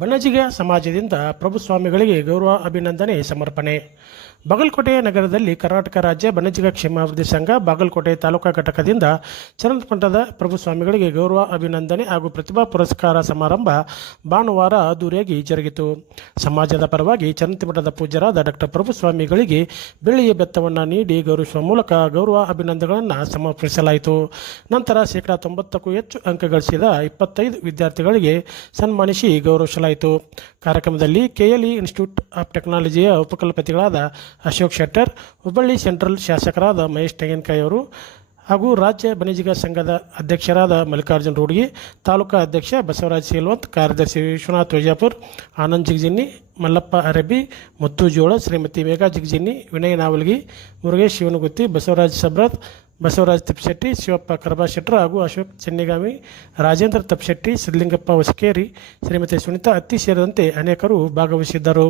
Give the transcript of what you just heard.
ಬಣಜಿಗ ಸಮಾಜದಿಂದ ಪ್ರಭುಸ್ವಾಮಿಗಳಿಗೆ ಗೌರವ ಅಭಿನಂದನೆ ಸಮರ್ಪಣೆ. ಬಾಗಲಕೋಟೆ ನಗರದಲ್ಲಿ ಕರ್ನಾಟಕ ರಾಜ್ಯ ಬಣಜಿಗ ಕ್ಷೇಮಾಭಿವೃದ್ಧಿ ಸಂಘ ಬಾಗಲಕೋಟೆ ತಾಲೂಕಾ ಘಟಕದಿಂದ ಚನ್ನಪಟ್ಟಣದ ಪ್ರಭುಸ್ವಾಮಿಗಳಿಗೆ ಗೌರವ ಅಭಿನಂದನೆ ಹಾಗೂ ಪ್ರತಿಭಾ ಪುರಸ್ಕಾರ ಸಮಾರಂಭ ಭಾನುವಾರ ಅದ್ದೂರಿಯಾಗಿ ಜರುಗಿತು. ಸಮಾಜದ ಪರವಾಗಿ ಚನ್ನಪಟ್ಟಣದ ಪೂಜ್ಯರಾದ ಡಾಕ್ಟರ್ ಪ್ರಭುಸ್ವಾಮಿಗಳಿಗೆ ಬೆಳ್ಳಿಯ ಬೆತ್ತವನ್ನು ನೀಡಿ ಗೌರವಿಸುವ ಮೂಲಕ ಗೌರವ ಅಭಿನಂದನೆಗಳನ್ನು ಸಮರ್ಪಿಸಲಾಯಿತು. ನಂತರ 90%ಕ್ಕೂ ಹೆಚ್ಚು ಅಂಕ ಗಳಿಸಿದ 25 ವಿದ್ಯಾರ್ಥಿಗಳಿಗೆ ಸನ್ಮಾನಿಸಿ ಗೌರವಿಸಲಾಯಿತು. ಕಾರ್ಯಕ್ರಮದಲ್ಲಿ ಕೆಎಲ್ಇ ಇನ್ಸ್ಟಿಟ್ಯೂಟ್ ಆಫ್ ಟೆಕ್ನಾಲಜಿಯ ಉಪಕುಲಪತಿಗಳಾದ ಅಶೋಕ್ ಶೆಟ್ಟರ್, ಹುಬ್ಬಳ್ಳಿ ಸೆಂಟ್ರಲ್ ಶಾಸಕರಾದ ಮಹೇಶ್ ತೆಂಗಿನಕಾಯಿ ಅವರು ಹಾಗೂ ರಾಜ್ಯ ಬಣಜಿಗ ಸಂಘದ ಅಧ್ಯಕ್ಷರಾದ ಮಲ್ಲಿಕಾರ್ಜುನ್ ರೂಢಗಿ, ತಾಲೂಕಾ ಅಧ್ಯಕ್ಷ ಬಸವರಾಜ್ ಸೀಲ್ವಂತ್, ಕಾರ್ಯದರ್ಶಿ ವಿಶ್ವನಾಥ್ ವೈಜಾಪುರ್, ಆನಂದ್ ಜಿಗ್ಜಿನ್ನಿ, ಮಲ್ಲಪ್ಪ ಅರಬ್ಬಿ, ಮುತ್ತು ಜೋಳ, ಶ್ರೀಮತಿ ಮೇಘಾ ಜಿಗ್ಜಿನ್ನಿ, ವಿನಯ್ ನಾವಲ್ಗಿ, ಮುರುಗೇಶ್ ಶಿವನಗುತ್ತಿ, ಬಸವರಾಜ್ ಸಬ್ರತ್, ಬಸವರಾಜ್ ತಿಪ್ಶೆಟ್ಟಿ, ಶಿವಪ್ಪ ಕರಬಾಶೆಟ್ರ ಹಾಗೂ ಅಶೋಕ್ ಚೆನ್ನಿಗಾಮಿ, ರಾಜೇಂದ್ರ ತಪ್ಶೆಟ್ಟಿ, ಸಿದ್ಲಿಂಗಪ್ಪ ಹೊಸಕೇರಿ, ಶ್ರೀಮತಿ ಸುನಿತಾ ಅತ್ತಿ ಸೇರಿದಂತೆ ಅನೇಕರು ಭಾಗವಹಿಸಿದ್ದರು.